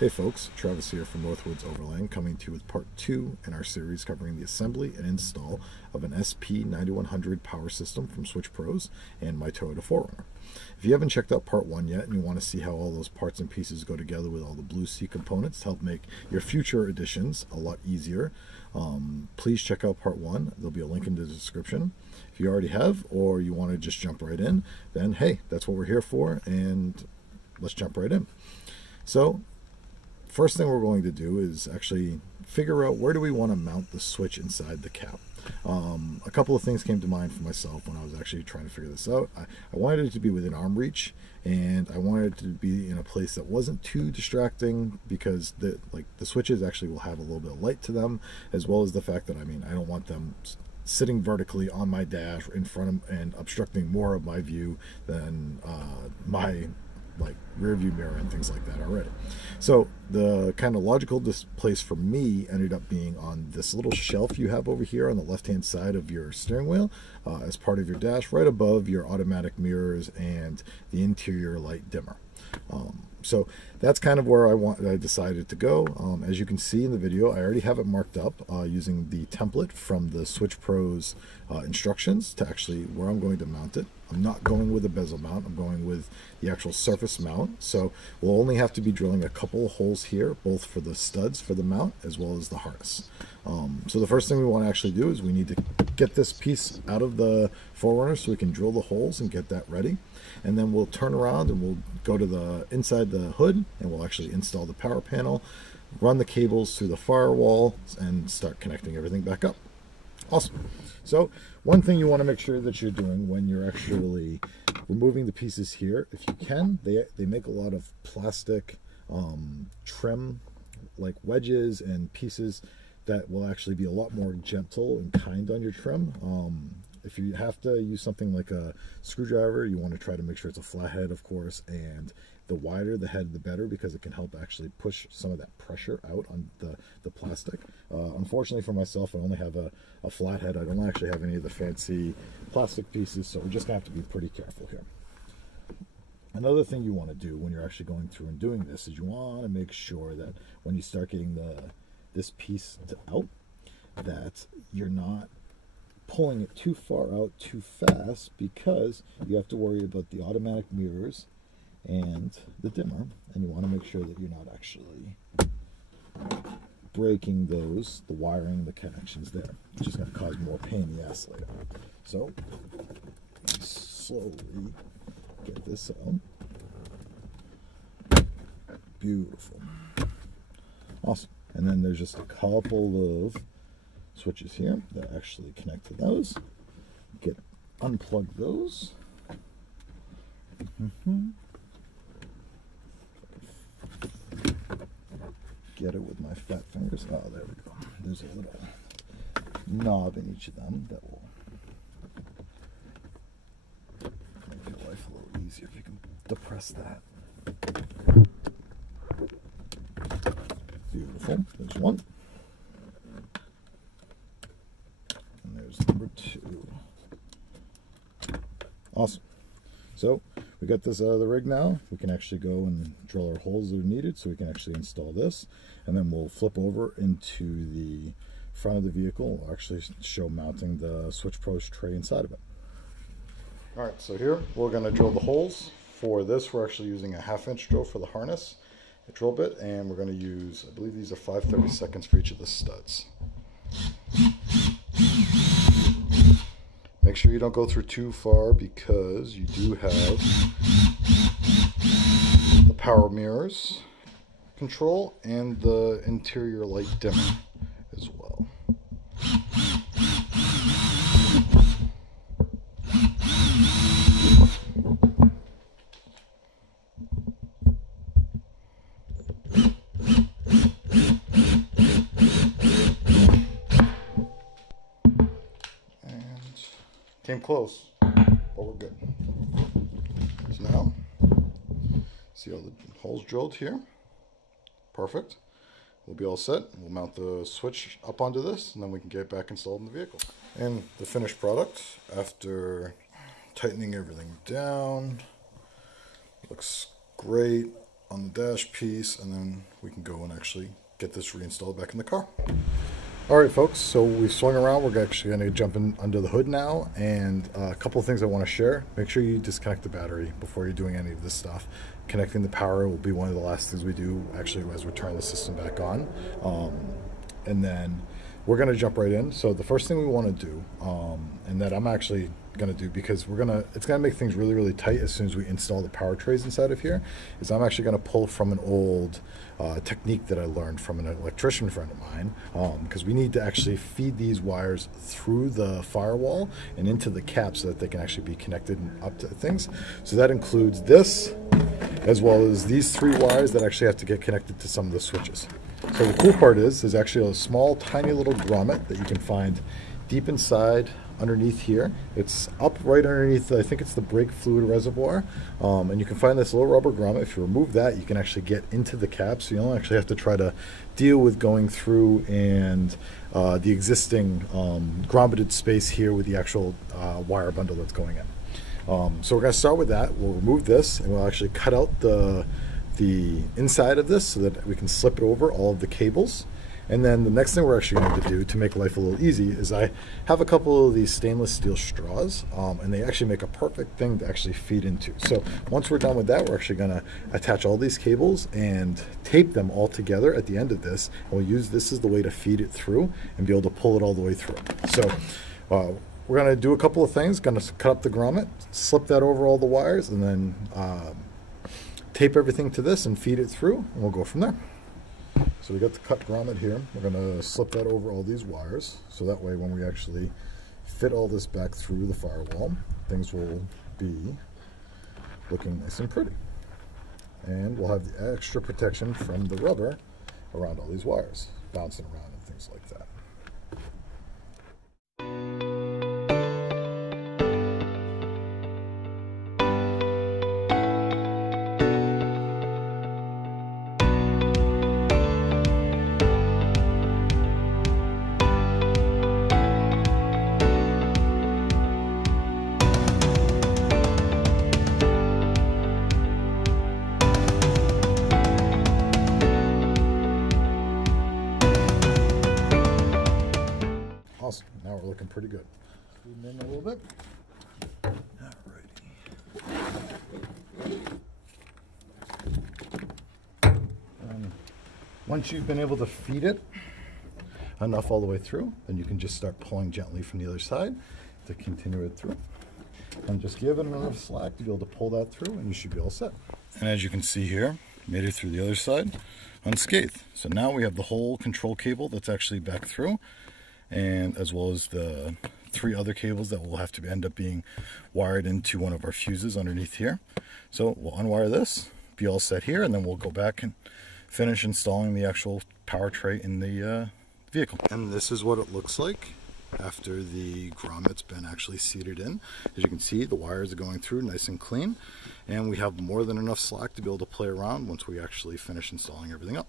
Hey folks, Travis here from Northwoods Overland, coming to you with part 2 in our series covering the assembly and install of an SP-9100 power system from Switch Pros and my Toyota 4Runner. If you haven't checked out part 1 yet and you want to see how all those parts and pieces go together with all the Blue Sea components to help make your future editions a lot easier, please check out part 1. There'll be a link in the description. If you already have, or you want to just jump right in, then hey, that's what we're here for, and let's jump right in. So, first thing we're going to do is actually figure out where do we want to mount the switch inside the cap. A couple of things came to mind for myself when I was actually trying to figure this out. I wanted it to be within arm reach, and I wanted it to be in a place that wasn't too distracting, because the switches actually will have a little bit of light to them, as well as the fact that I don't want them sitting vertically on my dash in front of and obstructing more of my view than my rear view mirror and things like that already. So the kind of logical place for me ended up being on this little shelf you have over here on the left hand side of your steering wheel, as part of your dash, right above your automatic mirrors and the interior light dimmer. So that's kind of where I decided to go. As you can see in the video, I already have it marked up using the template from the Switch Pros instructions to actually where I'm going to mount it. I'm not going with a bezel mount, I'm going with the actual surface mount. So we'll only have to be drilling a couple of holes here, both for the studs for the mount as well as the harness. So the first thing we want to actually do is we need to get this piece out of the 4Runner so we can drill the holes and get that ready. And then we'll turn around and we'll go to the inside the hood and we'll actually install the power panel, run the cables through the firewall, and start connecting everything back up. Awesome. So one thing you want to make sure that you're doing when you're actually removing the pieces here, if you can, they make a lot of plastic trim, like wedges and pieces that will actually be a lot more gentle and kind on your trim. If you have to use something like a screwdriver, you want to try to make sure it's a flat head, of course, and the wider the head, the better, because it can help actually push some of that pressure out on the plastic. Unfortunately for myself, I only have a flat head. I don't actually have any of the fancy plastic pieces, so we're just going to have to be pretty careful here. Another thing you want to do when you're actually going through and doing this is you want to make sure that when you start getting this piece out, that you're not pulling it too far out too fast, because you have to worry about the automatic mirrors and the dimmer, and you want to make sure that you're not actually breaking the wiring, the connections there, which is going to cause more pain in the ass later. So slowly get this out. Beautiful. Awesome. And then there's just a couple of switches here that actually connect to those. Unplug those. Get it with my fat fingers. Oh, there we go. There's a little knob in each of them that will make your life a little easier if you can depress that. Beautiful. There's one. And there's number 2. Awesome. So we got this out of the rig now. We can actually go and drill our holes that are needed so we can actually install this. And then we'll flip over into the front of the vehicle. We'll actually show mounting the Switch Pros tray inside of it. All right, so here we're going to drill the holes. For this, we're actually using a 1/2-inch drill for the harness, a drill bit, and we're going to use, I believe these are 5/32 for each of the studs. Make sure you don't go through too far, because you do have the power mirrors control and the interior light dimmer as well. Came close, but we're good. So now, see all the holes drilled here? Perfect. We'll be all set. We'll mount the switch up onto this, and then we can get it back installed in the vehicle. And the finished product, after tightening everything down, looks great. on the dash piece, and then we can go and actually get this reinstalled back in the car. All right, folks, so we've swung around. We're actually going to jump in under the hood now, and a couple of things I want to share. Make sure you disconnect the battery before you're doing any of this stuff. Connecting the power will be one of the last things we do, actually, as we turn the system back on. And then we're going to jump right in. So the first thing we want to do, and that I'm actually going to do because it's going to make things really, really tight as soon as we install the power trays inside of here, is I'm actually going to pull from an old technique that I learned from an electrician friend of mine, because we need to actually feed these wires through the firewall and into the cap so that they can actually be connected up to things. So that includes this, as well as these 3 wires that actually have to get connected to some of the switches. So the cool part is there's actually a small, tiny little grommet that you can find deep inside underneath here. It's up right underneath, I think it's the brake fluid reservoir, and you can find this little rubber grommet. If you remove that, you can actually get into the cap, so you don't actually have to try to deal with going through and the existing grommeted space here with the actual wire bundle that's going in. So we're going to start with that. We'll remove this, and we'll actually cut out the inside of this so that we can slip it over all of the cables. And then the next thing we're actually going to do to make life a little easy is I have a couple of these stainless steel straws, and they actually make a perfect thing to actually feed into. So once we're done with that, we're actually going to attach all these cables and tape them all together at the end of this, and we'll use this as the way to feed it through and be able to pull it all the way through. So we're going to do a couple of things. Going to cut up the grommet, slip that over all the wires, and then tape everything to this and feed it through, and we'll go from there. So we got the cut grommet here. We're going to slip that over all these wires, so that way when we actually fit all this back through the firewall, things will be looking nice and pretty. And we'll have the extra protection from the rubber around all these wires, bouncing around and things like that. Awesome. Now we're looking pretty good. Scoot in a little bit. Alrighty. Once you've been able to feed it enough all the way through, then you can just start pulling gently from the other side to continue it through. And just give it enough slack to be able to pull that through, and you should be all set. And as you can see here, made it through the other side unscathed. So now we have the whole control cable that's actually back through, and as well as the 3 other cables that will have to end up being wired into one of our fuses underneath here. So we'll unwire this, be all set here, and then we'll go back and finish installing the actual power tray in the vehicle. And this is what it looks like after the grommet's been actually seated in. As you can see, the wires are going through nice and clean, and we have more than enough slack to be able to play around once we actually finish installing everything up.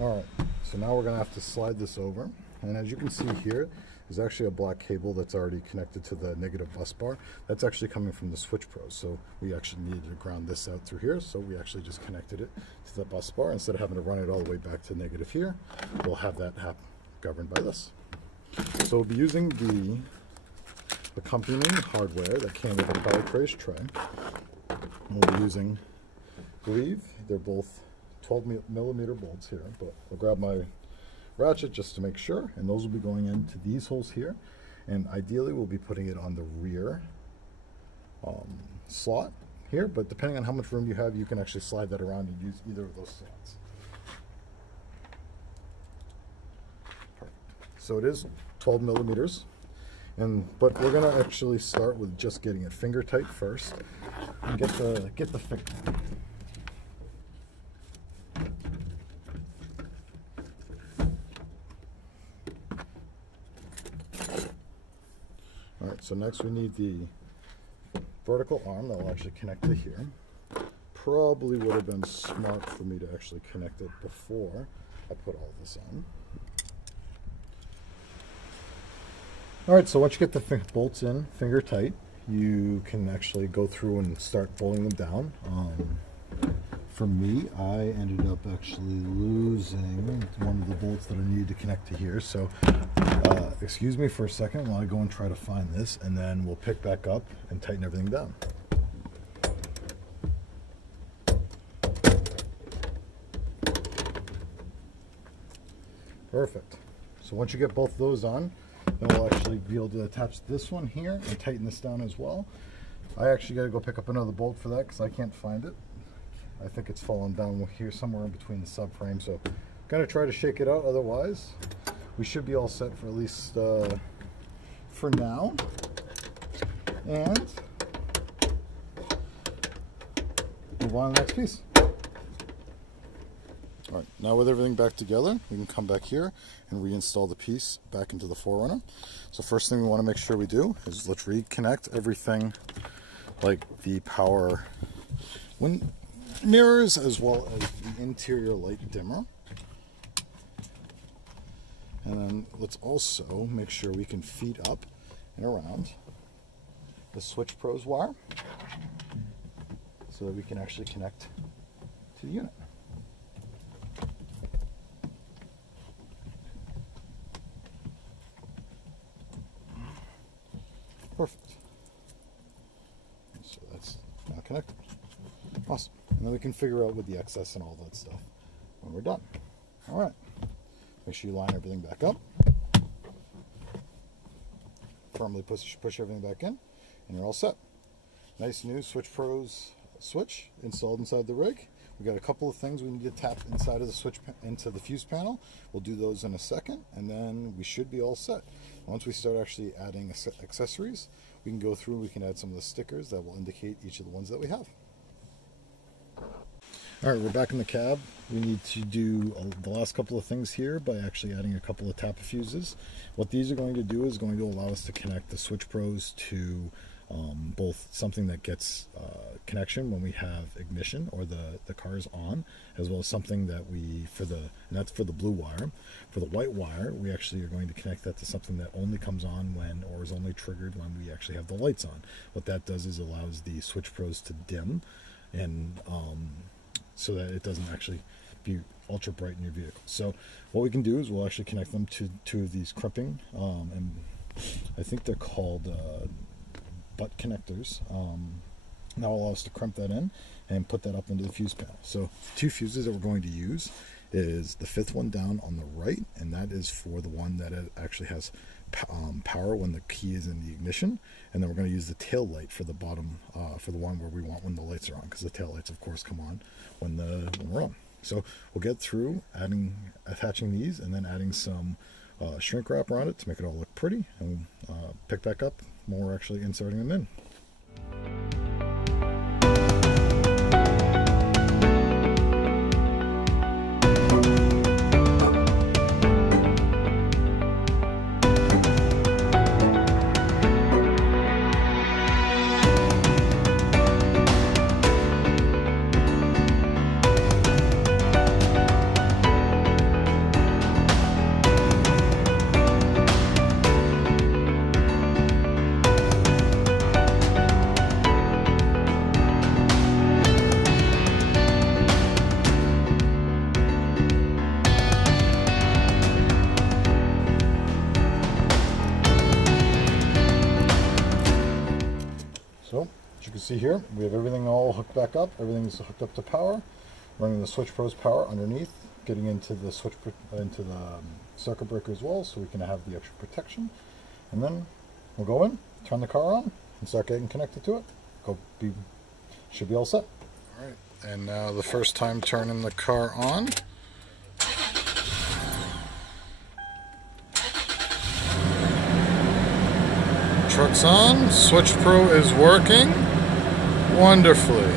Alright, so now we're going to have to slide this over. And as you can see here, there's actually a black cable that's already connected to the negative bus bar. That's actually coming from the switch pros. So we actually needed to ground this out through here. So we actually just connected it to the bus bar. Instead of having to run it all the way back to negative here, we'll have that governed by this. So we'll be using the accompanying hardware that came with the Powertray tray. We'll be using, I believe, they're both 12mm bolts here, but I'll grab my ratchet just to make sure, and those will be going into these holes here, and ideally we'll be putting it on the rear slot here, but depending on how much room you have, you can actually slide that around and use either of those slots. Perfect. So it is 12mm, but we're going to actually start with just getting it finger tight first and get the fit. Alright, so next we need the vertical arm that will actually connect to here. Probably would have been smart for me to actually connect it before I put all this on. Alright, so once you get the bolts in finger tight, you can actually go through and start bolting them down. For me, I ended up actually losing one of the bolts that I needed to connect to here. So excuse me for a second while I go and try to find this, and then we'll pick back up and tighten everything down. Perfect. So once you get both of those on, then we'll actually be able to attach this one here and tighten this down as well. I actually got to go pick up another bolt for that because I can't find it. I think it's fallen down here somewhere in between the subframe, so I'm going to try to shake it out. Otherwise, we should be all set for at least for now. And move on to the next piece. All right, now with everything back together, we can come back here and reinstall the piece back into the Forerunner. So first thing we want to make sure we do is let's reconnect everything, like the power mirrors as well as the interior light dimmer. And then let's also make sure we can feed up and around the Switch Pros wire so that we can actually connect to the unit. Perfect. So that's now connected. Awesome. And then we can figure out with the excess and all that stuff when we're done. All right. Make sure you line everything back up. Firmly push everything back in, and you're all set. Nice new Switch Pros switch installed inside the rig. We got a couple of things we need to tap inside of the switch into the fuse panel. We'll do those in a second, and then we should be all set. Once we start actually adding accessories, we can go through. We can add some of the stickers that will indicate each of the ones that we have. All right, we're back in the cab. We need to do the last couple of things here by actually adding a couple of tap fuses. What these are going to do is going to allow us to connect the Switch Pros to both something that gets connection when we have ignition or the car is on, as well as something that and that's for the blue wire. For the white wire, we actually are going to connect that to something that only comes on when, or is only triggered when we actually have the lights on. What that does is allows the Switch Pros to dim, and so that it doesn't actually be ultra bright in your vehicle. So what we can do is we'll actually connect them to two of these crimping, and I think they're called butt connectors. That will allow us to crimp that in and put that up into the fuse panel. So two fuses that we're going to use is the fifth one down on the right, and that is for the one that it actually has power when the key is in the ignition, and then we're going to use the tail light for the bottom, for the one where we want when the lights are on, because the tail lights of course come on when we're on. So we'll get through attaching these and then adding some shrink wrap around it to make it all look pretty, and we'll pick back up when we're actually inserting them in. So, as you can see here, we have everything all hooked back up. Everything's hooked up to power. Running the Switch Pros power underneath, getting into the circuit breaker as well, so we can have the extra protection. And then we'll go in, turn the car on, and start getting connected to it. Should be all set. All right, and now the first time turning the car on. Truck's on, Switch Pro is working wonderfully.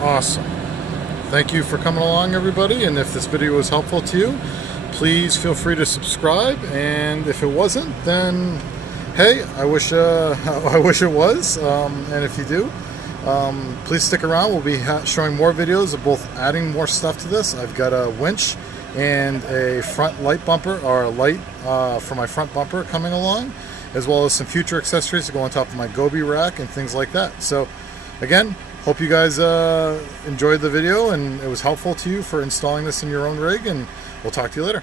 Awesome. Thank you for coming along, everybody, and if this video was helpful to you, please feel free to subscribe, and if it wasn't, then hey, I wish it was, and if you do, please stick around. We'll be showing more videos of both adding more stuff to this. I've got a winch and a front light bumper, or a light for my front bumper coming along, as well as some future accessories to go on top of my Gobi rack and things like that. So again, hope you guys enjoyed the video and it was helpful to you for installing this in your own rig, and we'll talk to you later.